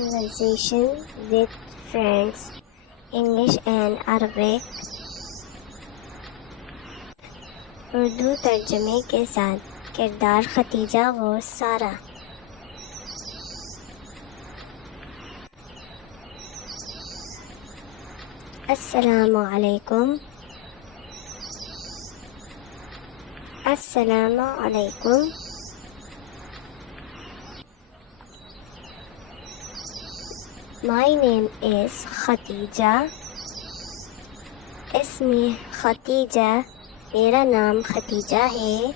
conversation with friends, English and Arabic. Urdu तर्जमे के साथ किरदार खतीजा व सारा। अस्सलामु अलैकुम। अस्सलामु अलैकुम। My name is Khatija. इसमी खतीजा, मेरा नाम खतीजा है।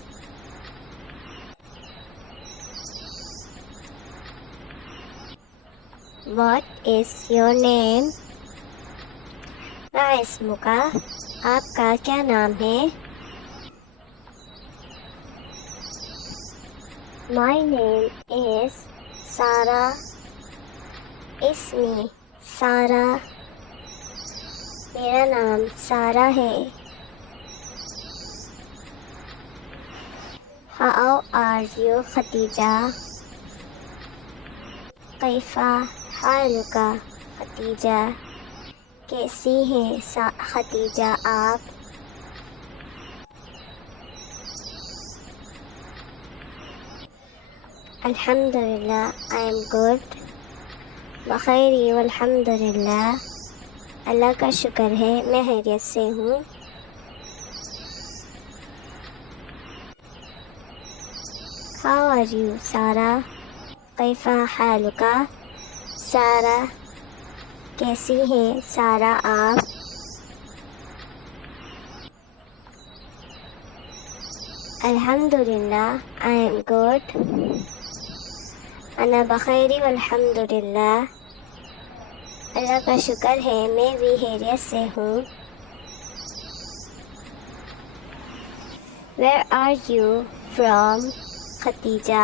What is your name? मा इस्मुका, आपका क्या नाम है? My name is सारा। इसमी सारा, मेरा नाम सारा है। How are you Khatija? कैफा हालुका खतीजा, कैसी हैं खतीजा आप? अल्हम्दुलिल्लाह, I am good। बखैरी वल्हम्दुलिल्लाह, अल्लाह का शुक्र है, मैं खैरियत से हूँ। How are you सारा? कैफा हालुका सारा, कैसी हैं सारा आप? अल्हम्दुलिल्लाह, I am good। अना बखैरी वल्हम्दुलिल्लाह, अल्लाह का शुक्र है, मैं भी खैरियत से हूँ। Where are you from Khatija?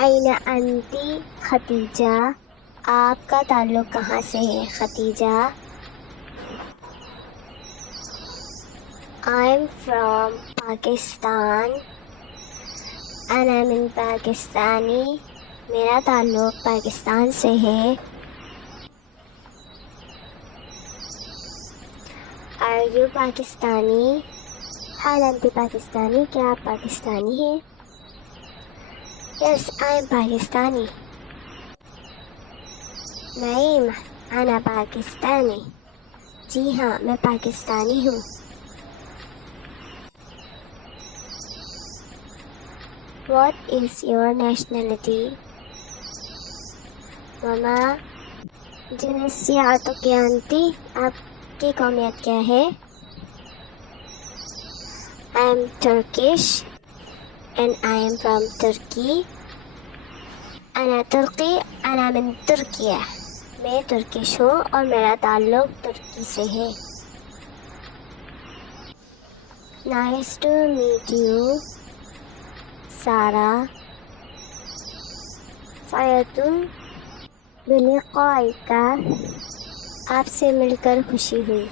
आइना अंती खतीजा, आपका ताल्लुक़ कहाँ से है खतीजा? I'm from Pakistan. अना मिन पाकिस्तानी, मेरा ताल्लुक़ पाकिस्तान से है। Are you Pakistani? हाल अंती पाकिस्तानी, क्या आप पाकिस्तानी हैं? Yes, I am Pakistani. नहीं, अना पाकिस्तानी। जी हाँ, मैं पाकिस्तानी हूँ। What is your nationality? मामा जिनसियातुकी अंती, आपकी कौमियत क्या है? I am Turkish and I am from Turkey। अना तुर्की, अना मिन तुर्किया, मैं तुर्किश हूँ और मेरा ताल्लुक़ तुर्की से है। Nice to meet you सारा। फ़ायतुन बिलिक़ाइका, आपसे मिलकर खुशी हुई।